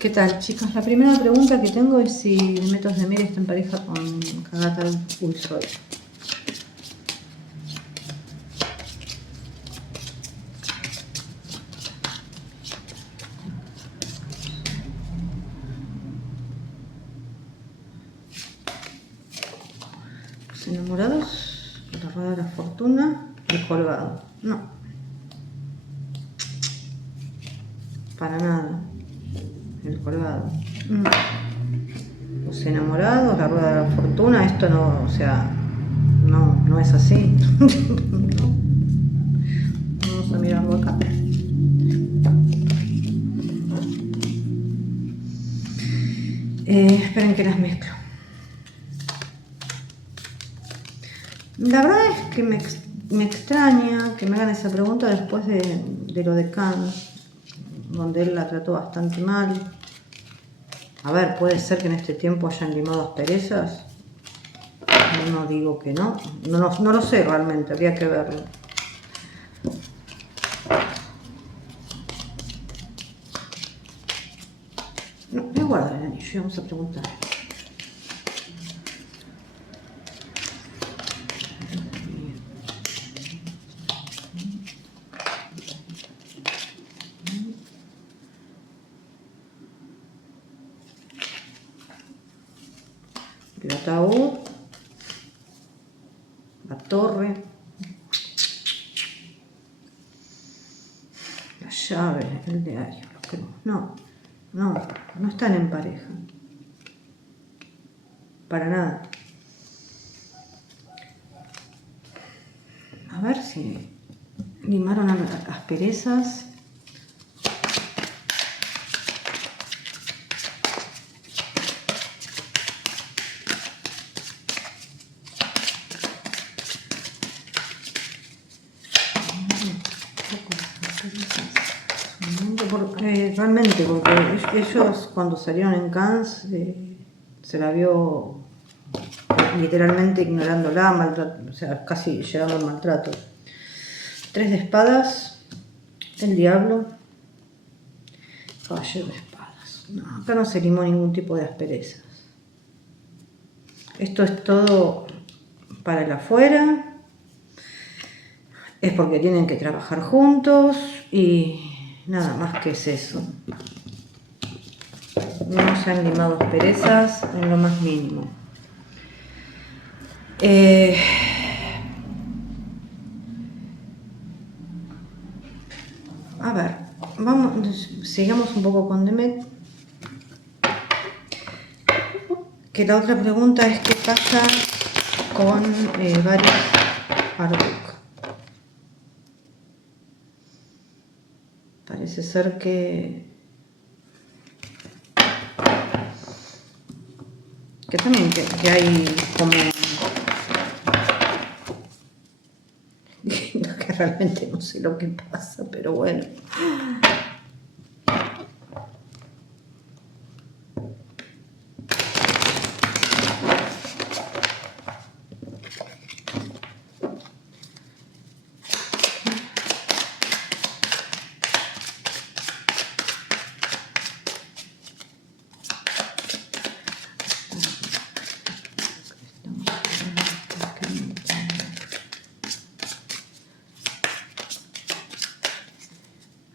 ¿Qué tal, chicos? La primera pregunta que tengo es si Métodos de Miel está en pareja con Kagata Ulsoy. Los enamorados, la rueda de la fortuna, el colgado. No, para nada. El colgado. Los enamorados, la rueda de la fortuna, esto no, o sea, no es así. No. Vamos a mirarlo acá. Esperen que las mezclo. La verdad es que me extraña que me hagan esa pregunta después de lo de Khan, donde él la trató bastante mal. A ver, puede ser que en este tiempo hayan limado asperezas. No digo que no. No lo sé realmente, habría que verlo. No, voy a guardar el anillo y vamos a preguntar. El ataúd, la torre, la llave, el diario, lo creo. No están en pareja. Para nada. A ver si limaron asperezas. Realmente, porque ellos cuando salieron en Cannes se la vio literalmente ignorándola, o sea, casi llegando al maltrato. 3 de espadas, el diablo, caballero de espadas. No, acá no se limó ningún tipo de asperezas. Esto es todo para el afuera, es porque tienen que trabajar juntos y nada más que es eso. No se han limado asperezas en lo más mínimo. A ver, sigamos un poco con Demet. Que la otra pregunta es qué pasa con Varys Arduk. Parece ser que también que hay como que realmente no sé lo que pasa, pero bueno.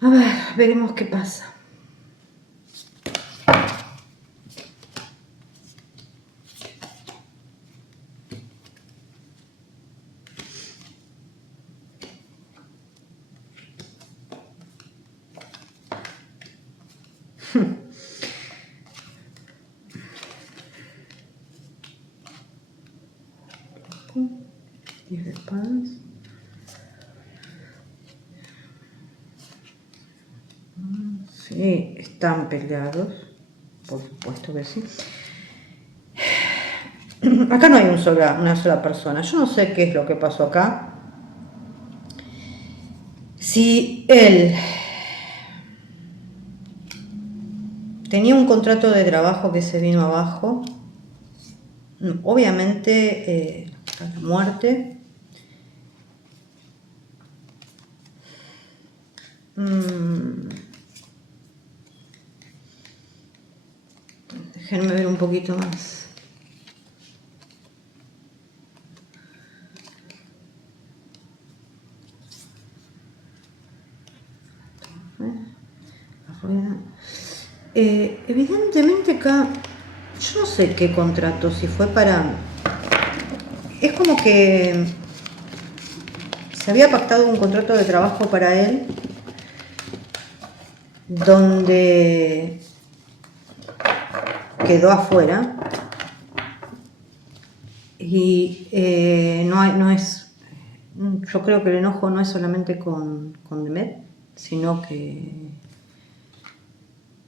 A ver, veremos qué pasa. Diez de espadas. Sí, están peleados, por supuesto que sí. Acá no hay una sola persona. Yo no sé qué es lo que pasó acá. Si él tenía un contrato de trabajo que se vino abajo, obviamente la muerte. Déjenme ver un poquito más. La rueda. Evidentemente acá, yo no sé qué contrato, si fue para... Es como que se había pactado un contrato de trabajo para él, donde quedó afuera. Y no es... Yo creo que el enojo no es solamente con Demet, sino que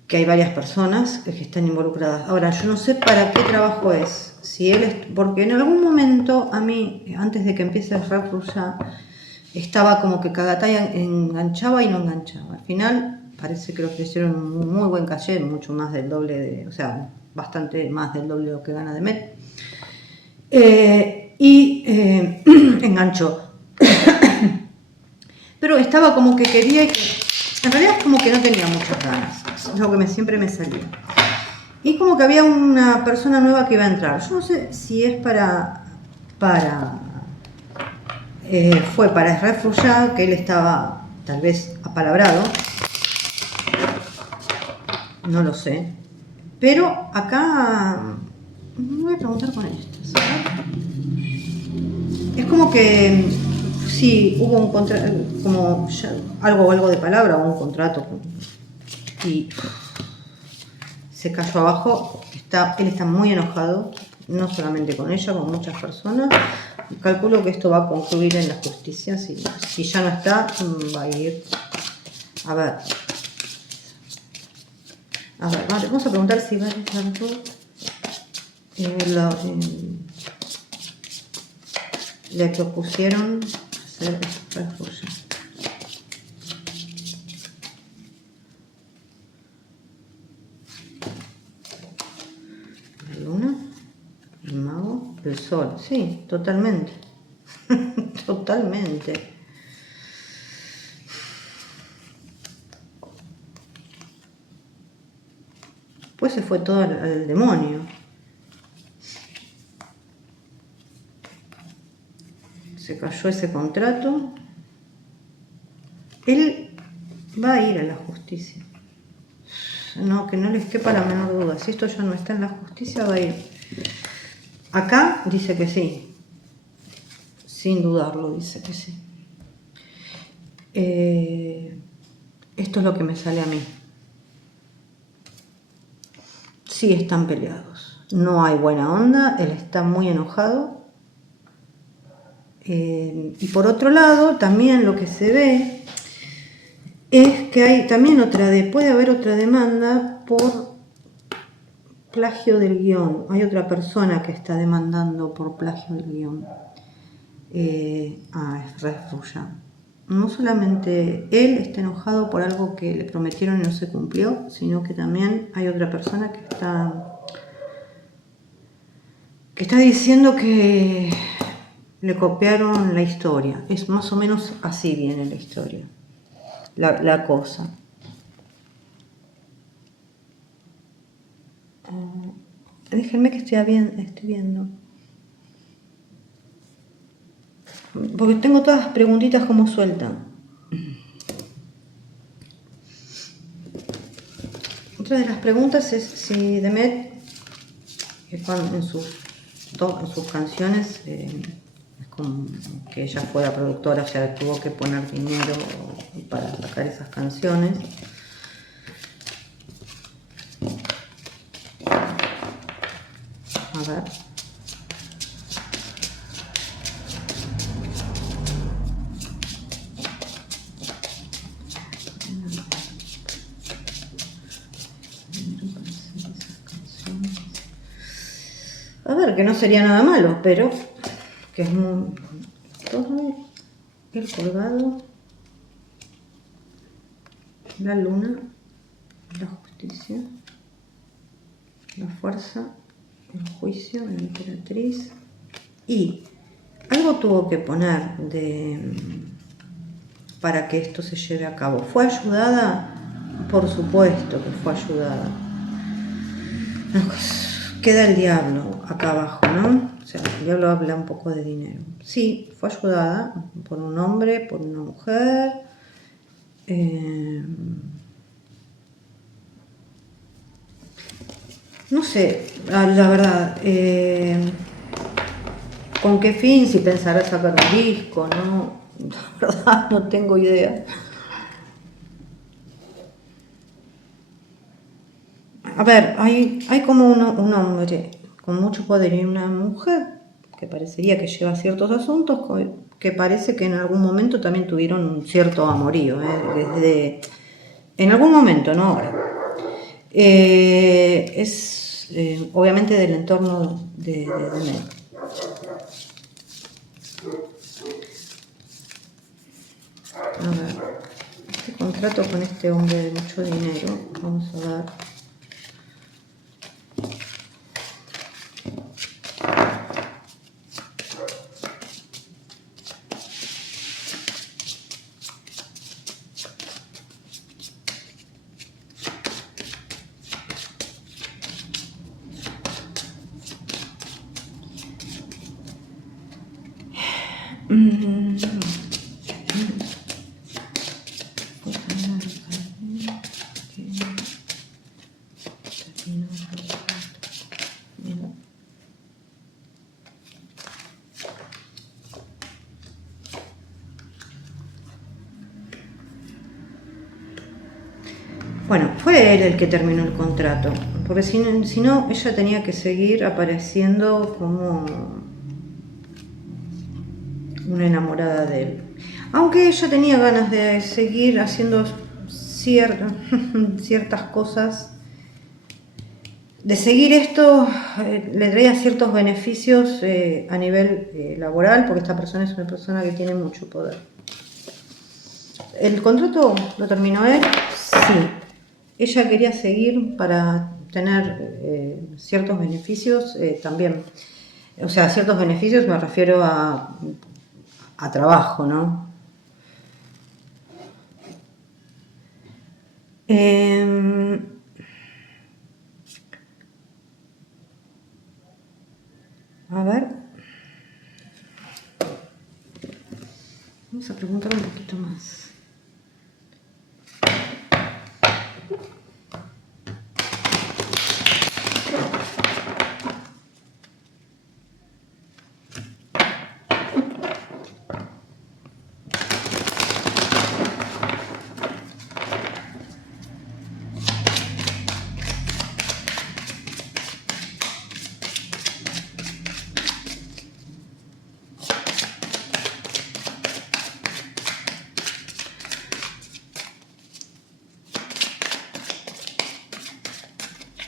hay varias personas que están involucradas. Ahora, yo no sé para qué trabajo es. Si él es, porque en algún momento a mí, antes de que empiece a ya, estaba como que Cagatay enganchaba y no enganchaba. Al final parece que lo ofrecieron un muy buen caché, mucho más del doble, o sea, bastante más del doble de lo que gana Demet. Enganchó. Pero estaba como que quería y que... En realidad es como que no tenía muchas ganas. Es lo que siempre me salía. Y como que había una persona nueva que iba a entrar. Yo no sé si es fue para Israel Frouchard, que él estaba tal vez apalabrado. No lo sé. Pero acá... Me voy a preguntar con estas. Es como que... Sí, hubo un contrato, como algo de palabra o un contrato. Y se cayó abajo. Él está muy enojado, no solamente con ella, con muchas personas. Calculo que esto va a concluir en la justicia. Si ya no está, va a ir. A ver, vamos a preguntar si va a le propusieron hacer refugio. La luna, el mago, el sol. Sí, totalmente. Totalmente. Pues se fue todo al demonio. Se cayó ese contrato. Él va a ir a la justicia. No, que no les quepa la menor duda. Si esto ya no está en la justicia, va a ir. Acá dice que sí. Sin dudarlo, dice que sí. Esto es lo que me sale a mí. Sí están peleados. No hay buena onda. Él está muy enojado. Y por otro lado, también lo que se ve es que hay también puede haber otra demanda por plagio del guión. Hay otra persona que está demandando por plagio del guión a Refugio. No solamente él está enojado por algo que le prometieron y no se cumplió, sino que también hay otra persona que está diciendo que le copiaron la historia. Es más o menos así viene la historia, la cosa. Déjenme que estoy viendo. Porque tengo todas las preguntitas como sueltan. Otra de las preguntas es si Demet, en sus canciones, es como que ella fuera productora, o sea, tuvo que poner dinero para sacar esas canciones. A ver. A ver, que no sería nada malo, pero que es muy... Todo el colgado, la luna, la justicia, la fuerza, el juicio, la emperatriz. Y algo tuvo que poner para que esto se lleve a cabo. ¿Fue ayudada? Por supuesto que fue ayudada. Queda el diablo acá abajo, ¿no? O sea, el diablo habla un poco de dinero. Sí, fue ayudada por un hombre, por una mujer. No sé, la verdad. ¿Con qué fin? Si pensará sacar un disco, ¿no? La verdad, no tengo idea. A ver, hay como un hombre con mucho poder y una mujer que parecería que lleva ciertos asuntos que parece que en algún momento también tuvieron un cierto amorío, en algún momento, no ahora. Es obviamente del entorno de Ned. A ver, este contrato con este hombre de mucho dinero, vamos a ver. Bueno, fue él el que terminó el contrato, porque si no, ella tenía que seguir apareciendo como una enamorada de él. Aunque ella tenía ganas de seguir haciendo ciertas cosas, de seguir esto, le traía ciertos beneficios a nivel laboral, porque esta persona es una persona que tiene mucho poder. ¿El contrato lo terminó él? Sí. Ella quería seguir para tener ciertos beneficios también. O sea, ciertos beneficios me refiero a trabajo, ¿no? A ver. Vamos a preguntar un poquito más.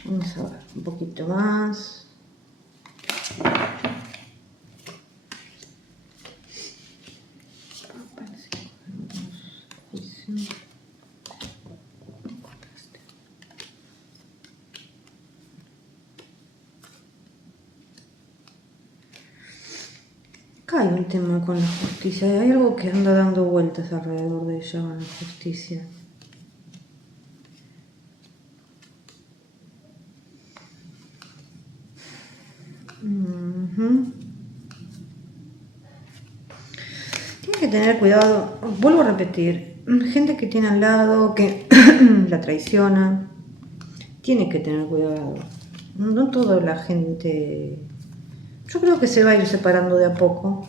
Vamos a ver un poquito más. Acá hay un tema con la justicia, hay algo que anda dando vueltas alrededor de ella con la justicia. Tiene que tener cuidado, vuelvo a repetir, gente que tiene al lado, que la traiciona, tiene que tener cuidado. No toda la gente... Yo creo que se va a ir separando de a poco.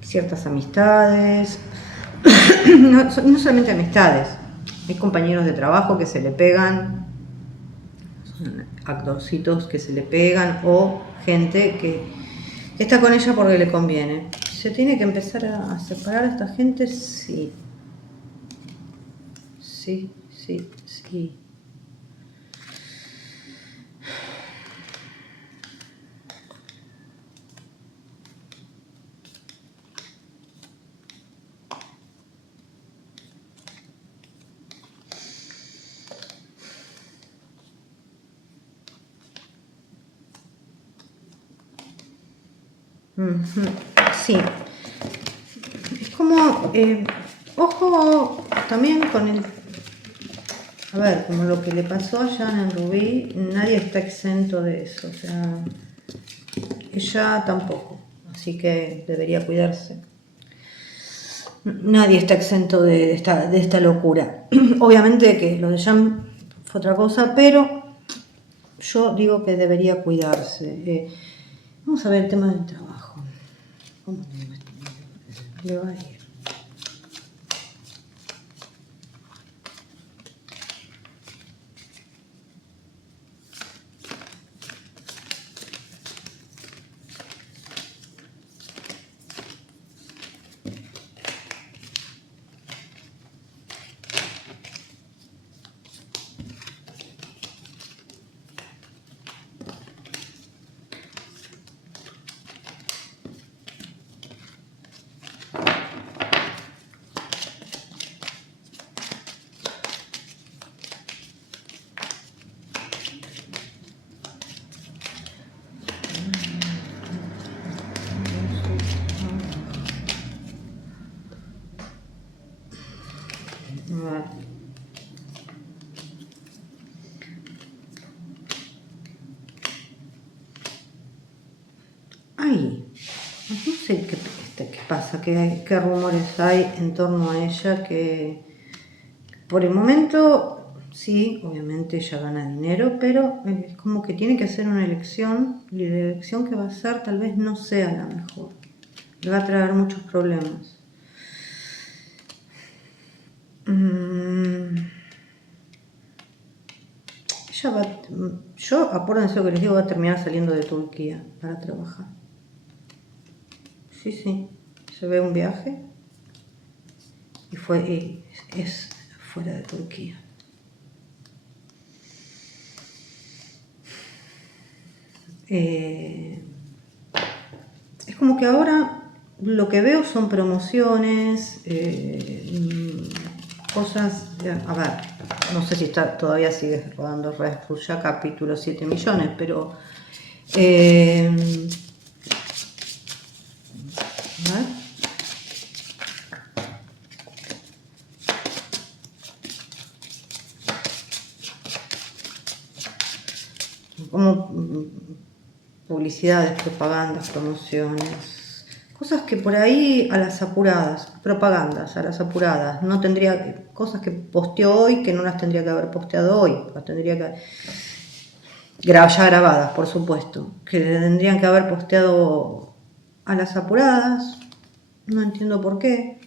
Ciertas amistades, no solamente amistades, hay compañeros de trabajo que se le pegan, son actorcitos que se le pegan, o gente que está con ella porque le conviene. ¿Se tiene que empezar a separar a esta gente? Sí. Sí, sí, sí. Sí. Es como, ojo también con el... a ver, como lo que le pasó a Jan en Rubí, nadie está exento de eso, o sea, ella tampoco, así que debería cuidarse. Nadie está exento de esta locura. Obviamente que lo de Jan fue otra cosa, pero yo digo que debería cuidarse. Vamos a ver el tema del trabajo. ¿Cómo le va a ir? Ay, no sé qué pasa, qué rumores hay en torno a ella, que por el momento sí, obviamente ella gana dinero, pero es como que tiene que hacer una elección y la elección que va a hacer tal vez no sea la mejor, le va a traer muchos problemas. Yo, acuérdense lo que les digo, va a terminar saliendo de Turquía para trabajar. Sí, se ve un viaje y es fuera de Turquía. Es como que ahora lo que veo son promociones, cosas, a ver, no sé si todavía sigue rodando Red Bull, ya capítulo 7 millones, pero a ver. Como publicidades, propagandas, promociones, cosas que por ahí a las apuradas, propagandas a las apuradas, no tendría, cosas que posteó hoy que no las tendría que haber posteado hoy, las tendría que ya grabadas, por supuesto, que tendrían que haber posteado a las apuradas, no entiendo por qué.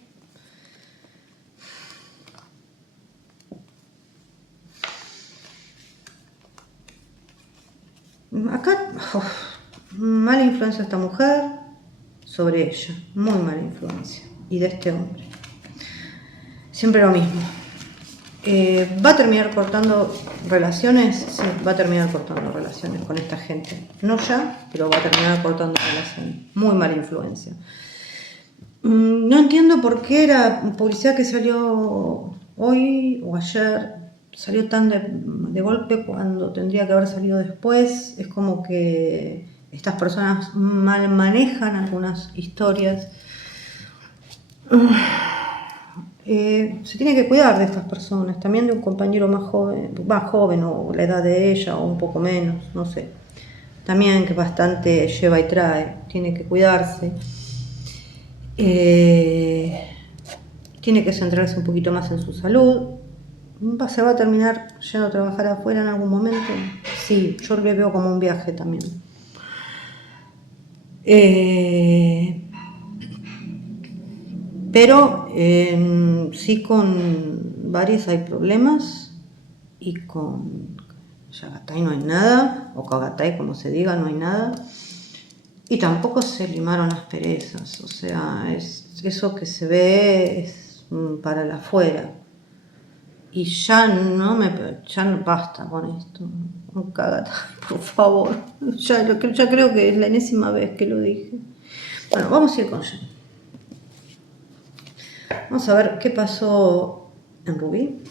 Acá, mala influencia esta mujer sobre ella, muy mala influencia, y de este hombre. Siempre lo mismo. ¿Va a terminar cortando relaciones? Sí, va a terminar cortando relaciones con esta gente. No ya, pero va a terminar cortando relaciones. Muy mala influencia. No entiendo por qué la publicidad que salió hoy o ayer salió tan de golpe cuando tendría que haber salido después. Es como que estas personas mal manejan algunas historias. Se tiene que cuidar de estas personas, también de un compañero más joven o la edad de ella o un poco menos, no sé. También que bastante lleva y trae, tiene que cuidarse. Tiene que centrarse un poquito más en su salud. ¿Se va a terminar yendo a trabajar afuera en algún momento? Sí, yo lo veo como un viaje también. Pero sí con varios hay problemas y con Yagatai no hay nada, o Kagatai como se diga, no hay nada. Y tampoco se limaron las perezas, o sea, eso que se ve es para el afuera. Y ya no basta con esto. Un Kagatai, por favor. Ya creo que es la enésima vez que lo dije. Bueno, vamos a ir con Jan. Vamos a ver qué pasó en Rubí.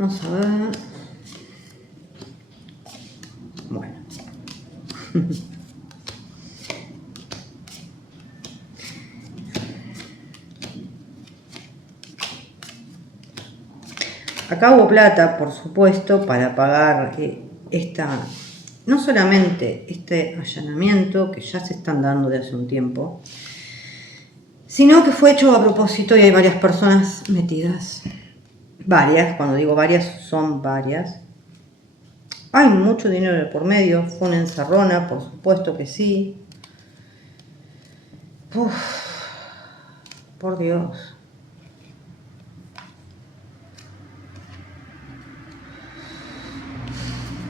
Vamos a ver. Bueno. Acá hubo plata, por supuesto, para pagar no solamente este allanamiento, que ya se están dando de hace un tiempo, sino que fue hecho a propósito y hay varias personas metidas. Varias, cuando digo varias, son varias. Hay mucho dinero de por medio, fue una encerrona, por supuesto que sí. Uf, por Dios.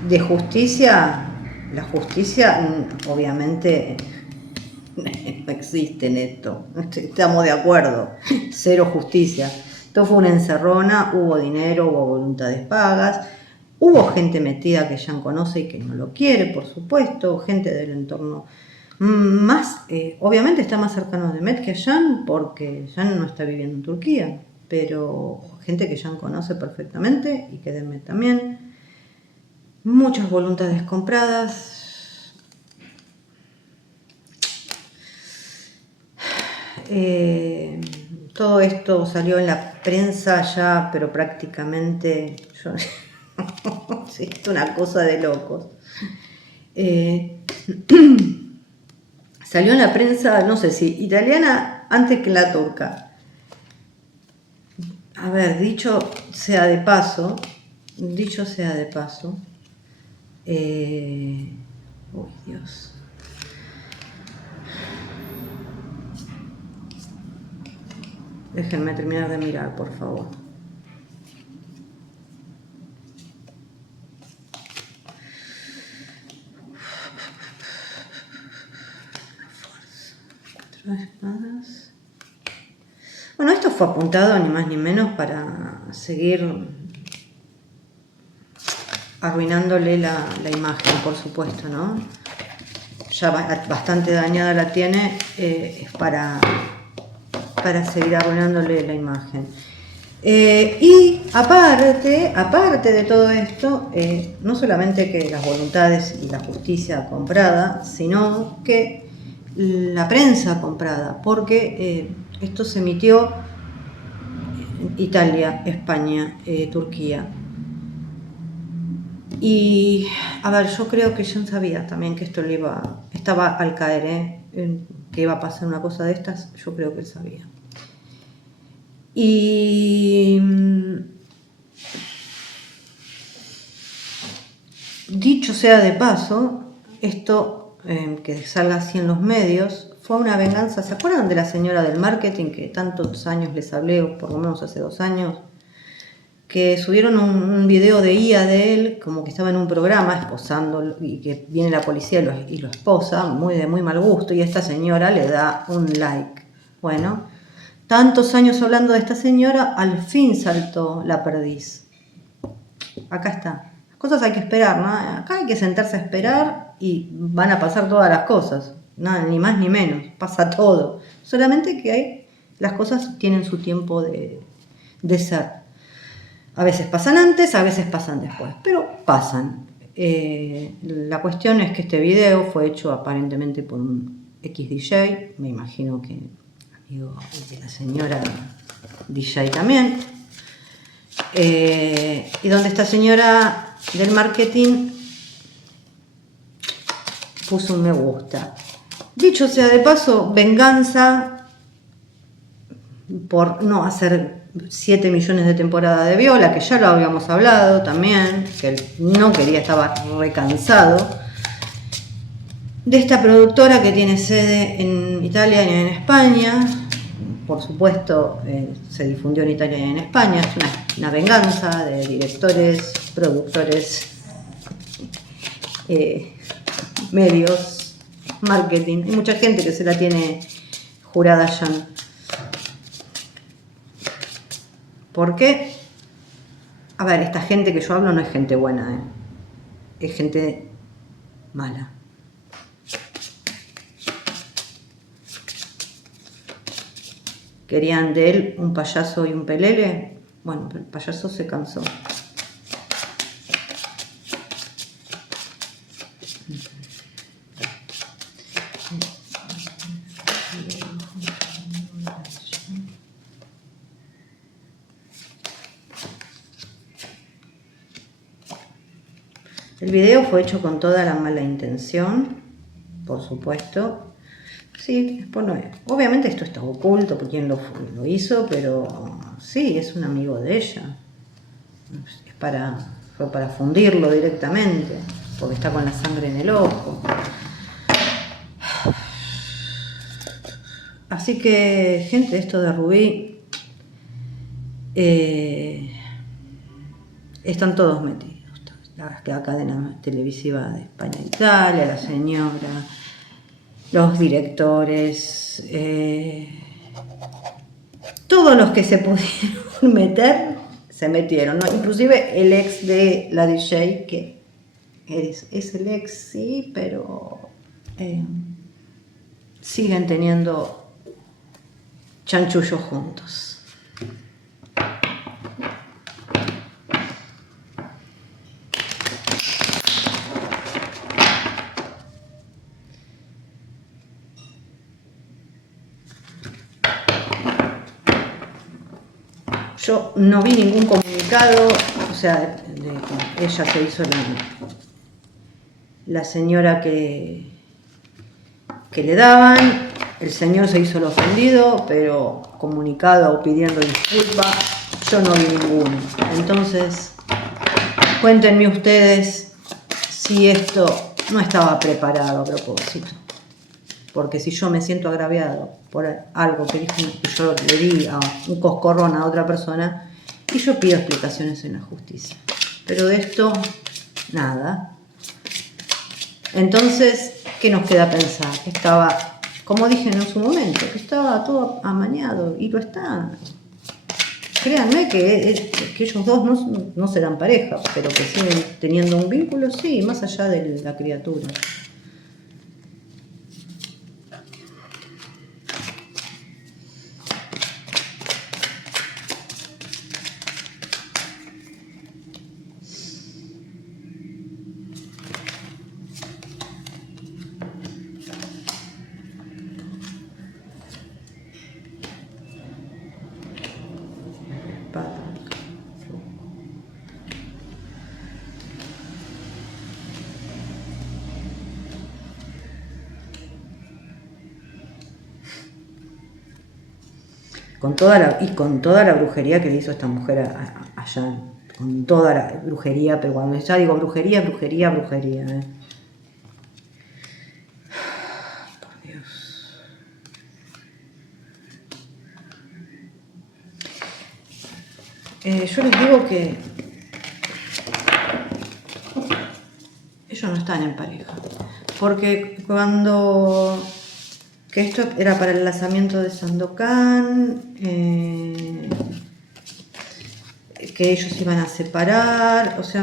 De justicia, la justicia obviamente no existe en esto, estamos de acuerdo, cero justicia. Esto fue una encerrona, hubo dinero, hubo voluntades pagas, hubo gente metida que Jan conoce y que no lo quiere, por supuesto, gente del entorno más, obviamente está más cercano a Demet que a Jan, porque Jan no está viviendo en Turquía, pero gente que Jan conoce perfectamente y que Demet también. Muchas voluntades compradas. Todo esto salió en la prensa ya, pero prácticamente sí, es una cosa de locos. Salió en la prensa, no sé si italiana antes que la turca. A ver, dicho sea de paso, uy, Dios. Déjenme terminar de mirar, por favor. Cuatro espadas. Bueno, esto fue apuntado ni más ni menos para seguir arruinándole la imagen, por supuesto, ¿no? Ya bastante dañada la tiene, es para seguir arruinándole la imagen. Y aparte de todo esto, no solamente que las voluntades y la justicia comprada, sino que la prensa comprada, porque esto se emitió en Italia, España, Turquía. Y, a ver, yo creo que Jan sabía también que esto estaba al caer, que iba a pasar una cosa de estas, yo creo que él sabía. Y dicho sea de paso, esto que salga así en los medios, fue una venganza. ¿Se acuerdan de la señora del marketing que tantos años les hablé, o por lo menos hace 2 años? Que subieron un video de IA de él, como que estaba en un programa esposando, y que viene la policía y lo esposa, de muy mal gusto, y esta señora le da un like. Bueno, tantos años hablando de esta señora, al fin saltó la perdiz. Acá está. Las cosas hay que esperar, ¿no? Acá hay que sentarse a esperar y van a pasar todas las cosas. Nada, ni más ni menos. Pasa todo. Solamente que las cosas tienen su tiempo de ser. A veces pasan antes, a veces pasan después, pero pasan. La cuestión es que este video fue hecho aparentemente por un XDJ, me imagino que amigo de la señora DJ también, y donde esta señora del marketing puso un me gusta. Dicho sea de paso, venganza por no hacer 7 millones de temporada de Viola, que ya lo habíamos hablado también, que él no quería, estaba recansado de esta productora que tiene sede en Italia y en España. Por supuesto, se difundió en Italia y en España. Es una venganza de directores, productores, medios, marketing. Hay mucha gente que se la tiene jurada ya. ¿Por qué? A ver, esta gente que yo hablo no es gente buena, es gente mala. Querían de él un payaso y un pelele. Bueno, el payaso se cansó. El video fue hecho con toda la mala intención, por supuesto. Sí, después no es. Obviamente esto está oculto por quién lo hizo, pero sí, es un amigo de ella. Fue para fundirlo directamente, porque está con la sangre en el ojo. Así que, gente, esto de Rubí, están todos metidos. La cadena televisiva de España e Italia, la señora, los directores, todos los que se pudieron meter, se metieron, ¿no? Inclusive el ex de la DJ, que es el ex, sí, pero siguen teniendo chanchullo juntos. Yo no vi ningún comunicado, o sea, ella se hizo la señora que le daban, el señor se hizo el ofendido, pero comunicado o pidiendo disculpas, yo no vi ninguno. Entonces, cuéntenme ustedes si esto no estaba preparado a propósito. Porque si yo me siento agraviado por algo que yo le di a un coscorrón a otra persona, y yo pido explicaciones en la justicia. Pero de esto, nada. Entonces, ¿qué nos queda pensar? Que estaba, como dije en su momento, que estaba todo amañado, y lo está. Créanme que ellos dos no serán pareja, pero que siguen teniendo un vínculo, sí, más allá de la criatura. Con toda la brujería que le hizo esta mujer allá, con toda la brujería, pero cuando ya digo brujería. Por Dios. Yo les digo que ellos no están en pareja, porque que esto era para el lanzamiento de Sandokan, que ellos iban a separar, o sea,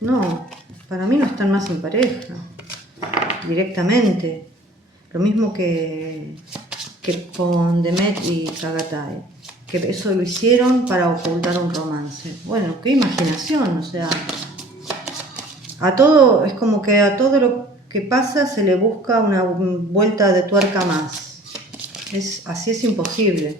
no, para mí no están más en pareja, directamente. Lo mismo que con Demet y Chagatai, que eso lo hicieron para ocultar un romance. Bueno, qué imaginación, o sea, es como que a todo lo que pasa se le busca una vuelta de tuerca más. Así es imposible.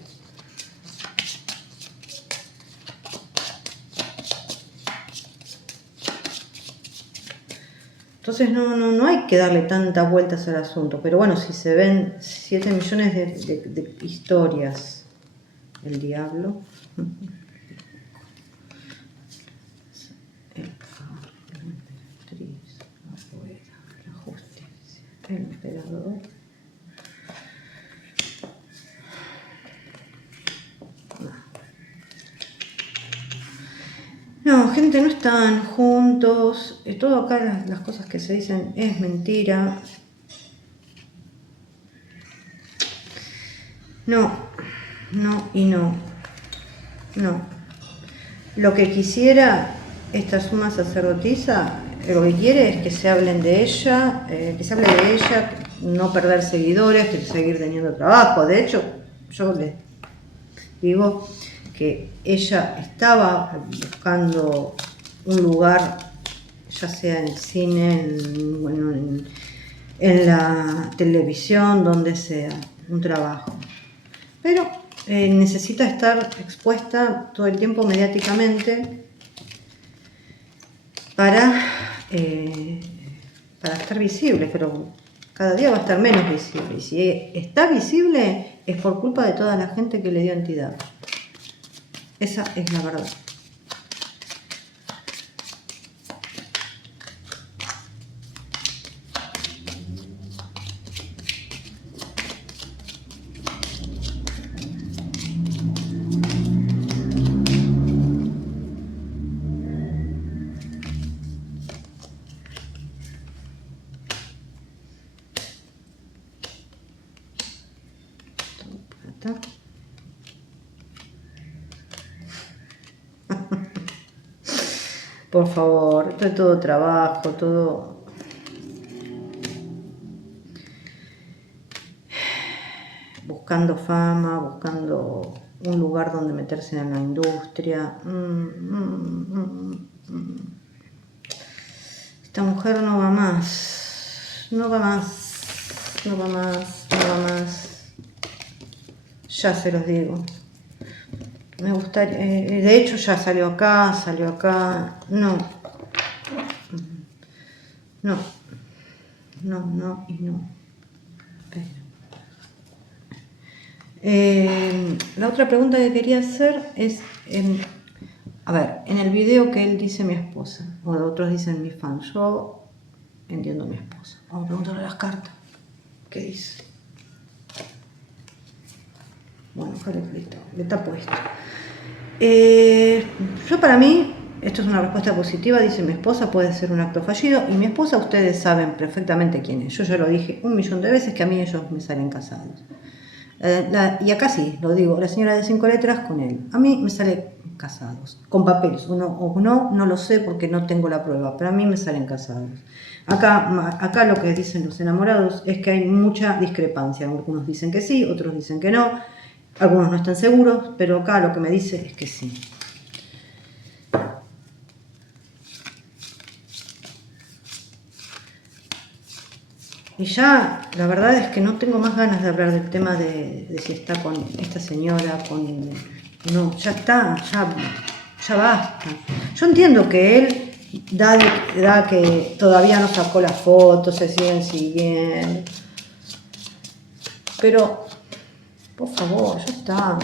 Entonces no hay que darle tantas vueltas al asunto. Pero bueno, si se ven 7 millones de historias, el diablo. La justicia, el emperador. No, gente, no están juntos. Todo acá, las cosas que se dicen es mentira. No. Lo que quisiera esta suma sacerdotisa, lo que quiere es que se hablen de ella, no perder seguidores, que seguir teniendo trabajo. De hecho, yo les digo que ella estaba buscando un lugar, ya sea en el cine, en la televisión, donde sea, un trabajo. Pero necesita estar expuesta todo el tiempo mediáticamente para estar visible, pero cada día va a estar menos visible. Y si está visible es por culpa de toda la gente que le dio entidad. Esa es la verdad. Por favor, esto es todo trabajo, todo... Buscando fama, buscando un lugar donde meterse en la industria. Esta mujer no va más, no va más, no va más, no va más. Ya se los digo. Me gustaría, de hecho ya salió acá, no. No, no, no y no. La otra pregunta que quería hacer es, a ver, en el video que él dice mi esposa, o otros dicen mi fan, yo entiendo mi esposa. Vamos a preguntarle a las cartas. ¿Qué dice? Bueno, listo, le está puesto. Yo para mí, esto es una respuesta positiva, dice mi esposa, puede ser un acto fallido, y mi esposa ustedes saben perfectamente quién es. Yo ya lo dije 1.000.000 de veces que a mí ellos me salen casados. Y acá sí, lo digo, la señora de 5 letras con él. A mí me salen casados, con papeles, o no lo sé porque no tengo la prueba, pero a mí me salen casados. Acá lo que dicen los enamorados es que hay mucha discrepancia. Algunos dicen que sí, otros dicen que no. Algunos no están seguros, pero acá lo que me dice es que sí. Y ya, la verdad es que no tengo más ganas de hablar del tema de si está con esta señora, con... No, ya está, ya basta. Yo entiendo que él da que todavía no sacó las fotos, se siguen siguiendo. Pero, por favor, ya está.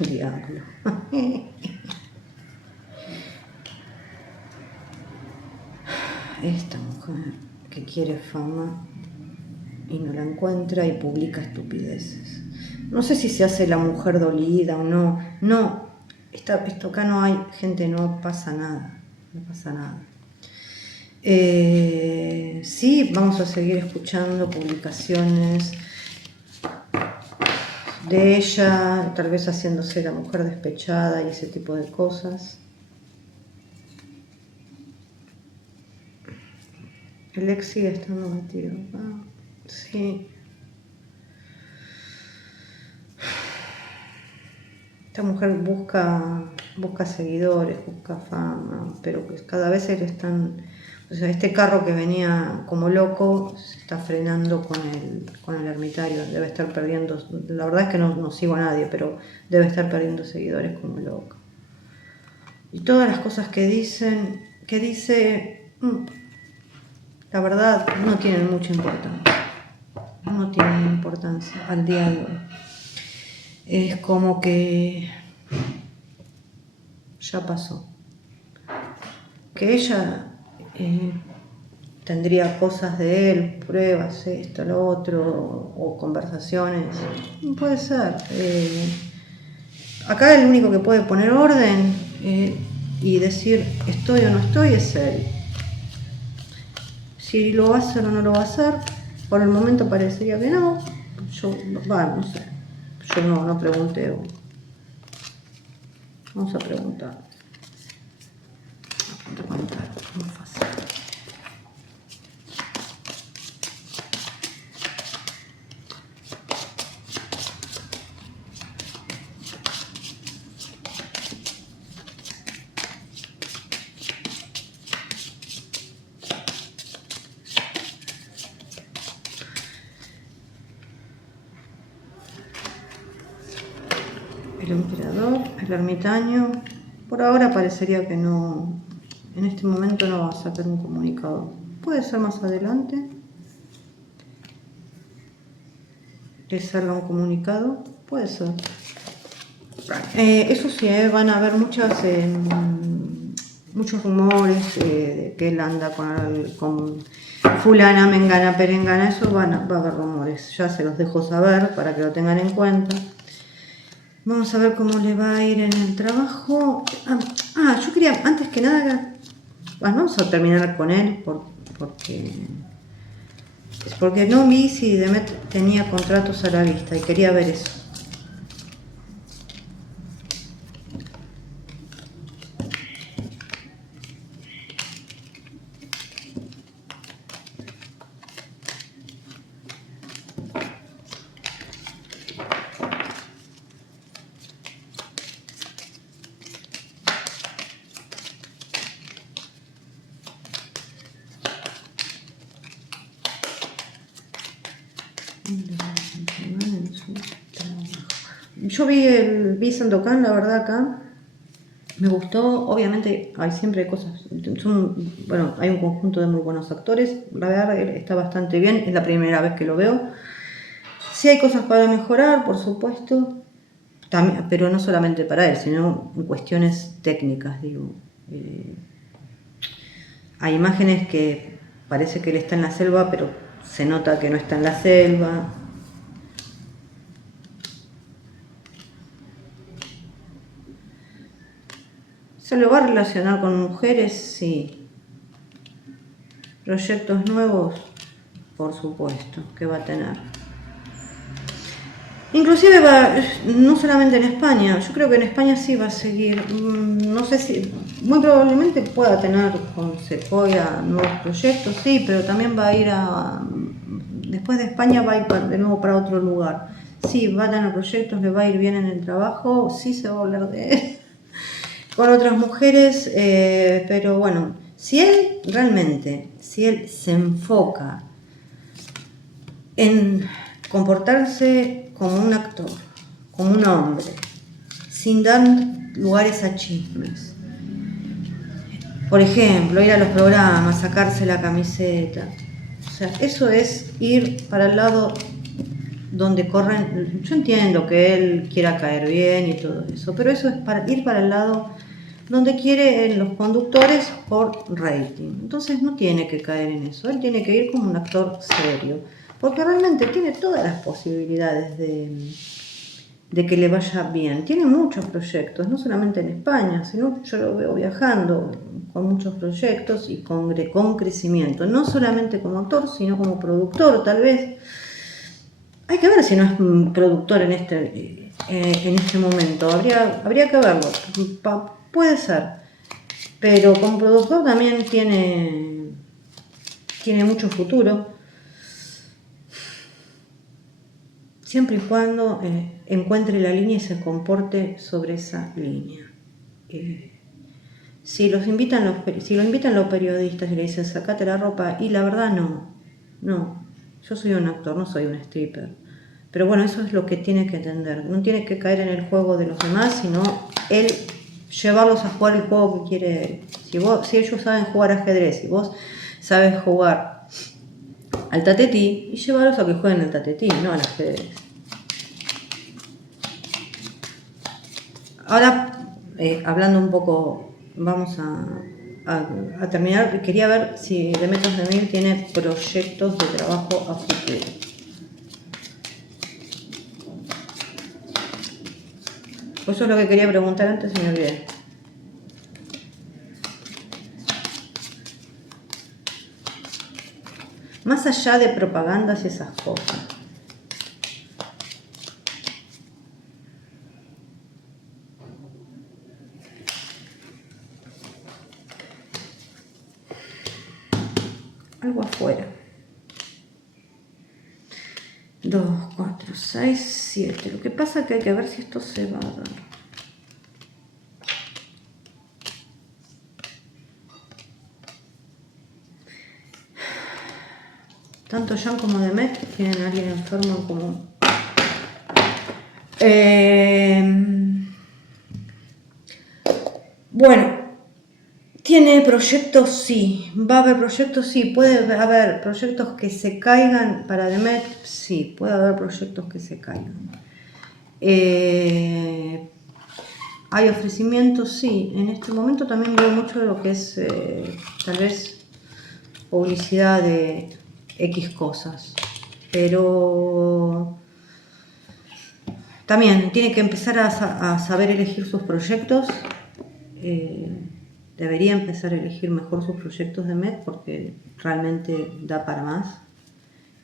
Diablo. Esta mujer que quiere fama y no la encuentra y publica estupideces. No sé si se hace la mujer dolida o no. No, esto acá no hay, gente, no pasa nada. No pasa nada. Sí, vamos a seguir escuchando publicaciones de ella, tal vez haciéndose la mujer despechada y ese tipo de cosas. El ex sigue estando metido. Ah, sí. Esta mujer busca seguidores, busca fama, pero pues cada vez él están... O sea, este carro que venía como loco se está frenando con el ermitario. Debe estar perdiendo... La verdad es que no sigo a nadie, pero debe estar perdiendo seguidores como loco. Y todas las cosas que dice... La verdad no tienen mucha importancia. No tienen importancia al día de hoy. Es como que ya pasó. Que ella tendría cosas de él, pruebas, esto, lo otro, o conversaciones. Puede ser. Acá el único que puede poner orden y decir estoy o no estoy es él. Si lo va a hacer o no lo va a hacer, por el momento parecería que no. Yo, no sé. Yo no pregunté. Vamos a preguntar. Muy fácil. el emperador, el ermitaño. Por ahora parecería que no, en este momento no va a sacar un comunicado. Puede ser más adelante que salga un comunicado, puede ser. Eso sí, van a haber muchos rumores de que él anda con fulana, mengana, perengana, eso va a haber rumores. Ya se los dejo saber para que lo tengan en cuenta. Vamos a ver cómo le va a ir en el trabajo. Yo quería, antes que nada, vamos a terminar con él porque no vi si Demet tenía contratos a la vista y quería ver eso. Yo vi Sandokan, la verdad, acá. Me gustó, obviamente siempre hay cosas, hay un conjunto de muy buenos actores, la verdad está bastante bien, es la primera vez que lo veo. Sí hay cosas para mejorar, por supuesto, también, pero no solamente para él, sino en cuestiones técnicas, digo. Hay imágenes que parece que él está en la selva, pero se nota que no está en la selva. ¿Se lo va a relacionar con mujeres? Sí. ¿Proyectos nuevos? Por supuesto que va a tener. Inclusive no solamente en España, yo creo que en España sí va a seguir. No sé si, muy probablemente pueda tener con Sequoia nuevos proyectos, sí, pero también va a ir después de España va a ir de nuevo para otro lugar. Sí, va a tener proyectos, le va a ir bien en el trabajo, sí se va a hablar de él con otras mujeres, pero bueno, si él se enfoca en comportarse como un actor, como un hombre, sin dar lugares a chismes, por ejemplo, ir a los programas, sacarse la camiseta, o sea, eso es ir para el lado donde corren. Yo entiendo que él quiera caer bien y todo eso, pero eso es para ir para el lado donde quiere los conductores por rating. Entonces no tiene que caer en eso, él tiene que ir como un actor serio, porque realmente tiene todas las posibilidades de que le vaya bien. Tiene muchos proyectos, no solamente en España, sino yo lo veo viajando con muchos proyectos y con crecimiento, no solamente como actor, sino como productor tal vez. Hay que ver si no es productor en este momento, habría que verlo. Puede ser, pero como productor también tiene mucho futuro, siempre y cuando encuentre la línea y se comporte sobre esa línea. Si lo invitan los periodistas y le dicen sacate la ropa, y la verdad no, yo soy un actor, no soy un stripper. Pero bueno, eso es lo que tiene que entender, no tiene que caer en el juego de los demás, sino él llevarlos a jugar el juego que quiere. Si ellos saben jugar ajedrez y vos sabes jugar al tatetí, y llevarlos a que jueguen al tatetí, no al ajedrez. Ahora, hablando un poco, vamos a terminar. Quería ver si Demetrios Demir tiene proyectos de trabajo a futuro. Eso es lo que quería preguntar antes y me olvidé. Más allá de propagandas y esas cosas. Algo afuera. 2, 4, 6, 7. Lo que pasa es que hay que ver si esto se va a dar. Tanto Jan como Demet tienen a alguien enfermo en común. Bueno, ¿tiene proyectos? Sí. ¿Va a haber proyectos? Sí. ¿Puede haber proyectos que se caigan para Demet? Sí, puede haber proyectos que se caigan. ¿Hay ofrecimientos? Sí. En este momento también veo mucho de lo que es tal vez publicidad de X cosas. Pero también tiene que empezar a saber elegir sus proyectos. Debería empezar a elegir mejor sus proyectos de MED porque realmente da para más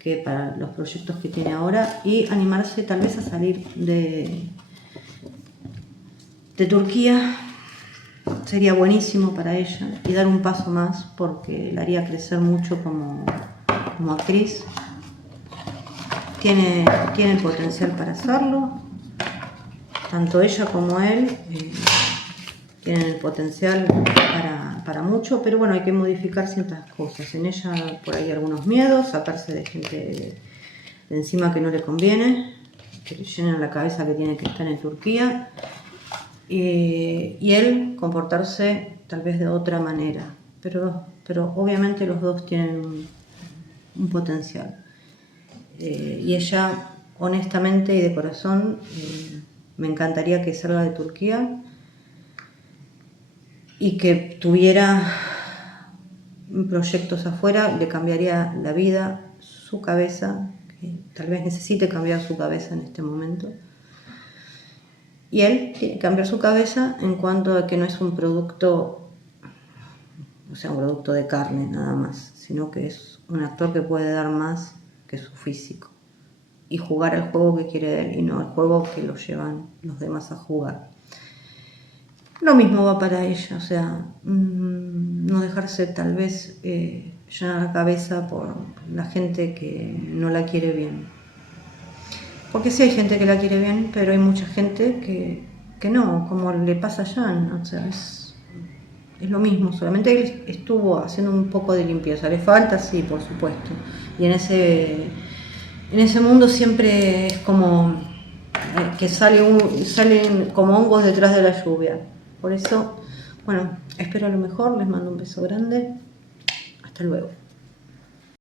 que para los proyectos que tiene ahora, y animarse tal vez a salir de Turquía sería buenísimo para ella, y dar un paso más porque la haría crecer mucho como actriz. Tiene el potencial para hacerlo, tanto ella como él tienen el potencial para mucho, pero bueno, hay que modificar ciertas cosas. En ella por ahí algunos miedos, sacarse de gente de encima que no le conviene, que le llenan la cabeza que tiene que estar en Turquía, y él comportarse tal vez de otra manera, pero obviamente los dos tienen un potencial. Y ella, honestamente y de corazón, me encantaría que salga de Turquía y que tuviera proyectos afuera. Le cambiaría la vida, su cabeza, que tal vez necesite cambiar su cabeza en este momento. Y él tiene que cambiar su cabeza en cuanto a que no es un producto, o sea, un producto de carne nada más, sino que es un actor que puede dar más que su físico y jugar al juego que quiere él y no al juego que lo llevan los demás a jugar. Lo mismo va para ella, o sea, no dejarse tal vez llenar la cabeza por la gente que no la quiere bien. Porque sí hay gente que la quiere bien, pero hay mucha gente que no, como le pasa a Jan, o sea, es lo mismo, solamente él estuvo haciendo un poco de limpieza. Le falta, sí, por supuesto, y en ese mundo siempre es como que salen como hongos detrás de la lluvia. Por eso, bueno, espero lo mejor, les mando un beso grande, hasta luego.